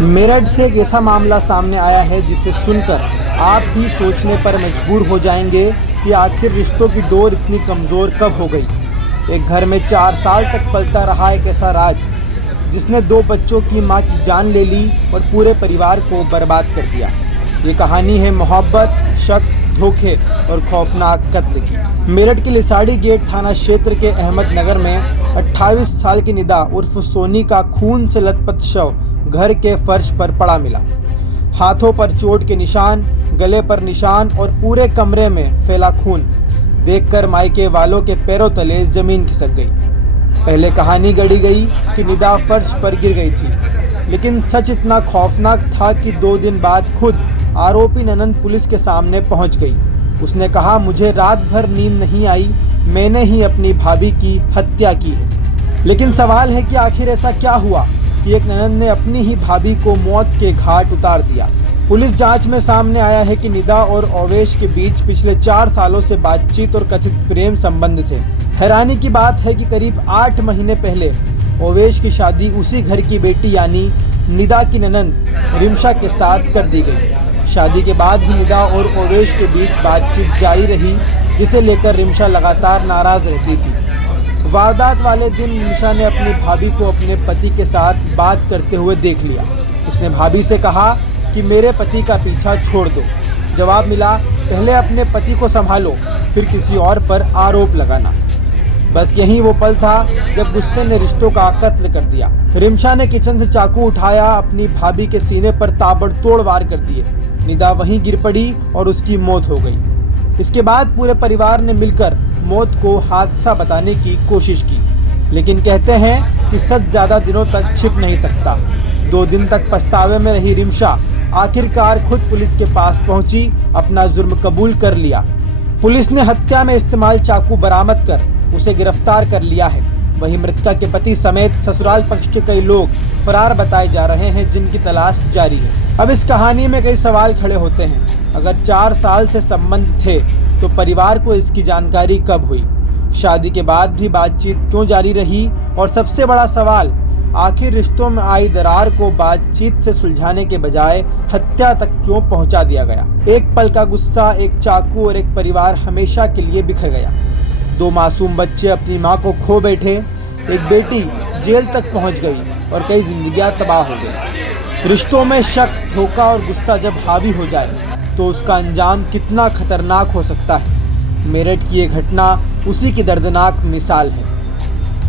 मेरठ से एक ऐसा मामला सामने आया है जिसे सुनकर आप भी सोचने पर मजबूर हो जाएंगे कि आखिर रिश्तों की डोर इतनी कमज़ोर कब हो गई। एक घर में 4 साल तक पलता रहा एक ऐसा राज जिसने 2 बच्चों की मां की जान ले ली और पूरे परिवार को बर्बाद कर दिया। ये कहानी है मोहब्बत, शक, धोखे और खौफनाक कत्ल की। मेरठ के लिसाड़ी गेट थाना क्षेत्र के अहमदनगर में 28 साल की निदा उर्फ सोनी का खून से लथपथ शव घर के फर्श पर पड़ा मिला। हाथों पर चोट के निशान, गले पर निशान और पूरे कमरे में फैला खून देखकर मायके वालों के पैरों तले जमीन खिसक गई। पहले कहानी गढ़ी गई कि निदा फर्श पर गिर गई थी, लेकिन सच इतना खौफनाक था कि 2 दिन बाद खुद आरोपी ननंद पुलिस के सामने पहुंच गई। उसने कहा, मुझे रात भर नींद नहीं आई, मैंने ही अपनी भाभी की हत्या की है। लेकिन सवाल है कि आखिर ऐसा क्या हुआ कि एक ननंद ने अपनी ही भाभी को मौत के घाट उतार दिया। पुलिस जांच में सामने आया है कि निदा और ओवेश के बीच पिछले 4 सालों से बातचीत और कथित प्रेम संबंध थे। हैरानी की बात है कि करीब 8 महीने पहले ओवेश की शादी उसी घर की बेटी यानी निदा की ननंद रिमशा के साथ कर दी गई। शादी के बाद भी निदा और ओवेश के बीच बातचीत जारी रही, जिसे लेकर रिमशा लगातार नाराज रहती थी। वारदात वाले दिन रिमशा ने अपनी भाभी को अपने पति के साथ बात करते हुए देख लिया। उसने भाभी से कहा कि मेरे पति का पीछा छोड़ दो। जवाब मिला, पहले अपने पति को संभालो, फिर किसी और पर आरोप लगाना। बस यही वो पल था जब गुस्से ने रिश्तों का कत्ल कर दिया। रिमशा ने किचन से चाकू उठाया, अपनी भाभी के सीने पर ताबड़तोड़ वार कर दिए। निदा वहीं गिर पड़ी और उसकी मौत हो गई। इसके बाद पूरे परिवार ने मिलकर मौत को हादसा बताने की कोशिश की, लेकिन कहते हैं कि सच ज़्यादा दिनों तक छिप नहीं सकता। 2 दिन तक पछतावे में रही रिमशा आखिरकार खुद पुलिस के पास पहुंची, अपना जुर्म कबूल कर लिया। पुलिस ने हत्या में इस्तेमाल चाकू बरामद कर उसे गिरफ्तार कर लिया है। वहीं मृतका के पति समेत ससुराल पक्ष के कई लोग फरार बताए जा रहे हैं, जिनकी तलाश जारी है। अब इस कहानी में कई सवाल खड़े होते हैं। अगर 4 साल से संबंध थे तो परिवार को इसकी जानकारी कब हुई? शादी के बाद भी बातचीत क्यों जारी रही? और सबसे बड़ा सवाल, आखिर रिश्तों में आई दरार को बातचीत से सुलझाने के बजाय हत्या तक क्यों पहुंचा दिया गया? एक पल का गुस्सा, एक चाकू और एक परिवार हमेशा के लिए बिखर गया। 2 मासूम बच्चे अपनी मां को खो बैठे, एक बेटी जेल तक पहुंच गई और कई जिंदगियां तबाह हो गई। रिश्तों में शक, धोखा और गुस्सा जब हावी हो जाए तो उसका अंजाम कितना खतरनाक हो सकता है। मेरठ की ये घटना उसी की दर्दनाक मिसाल है।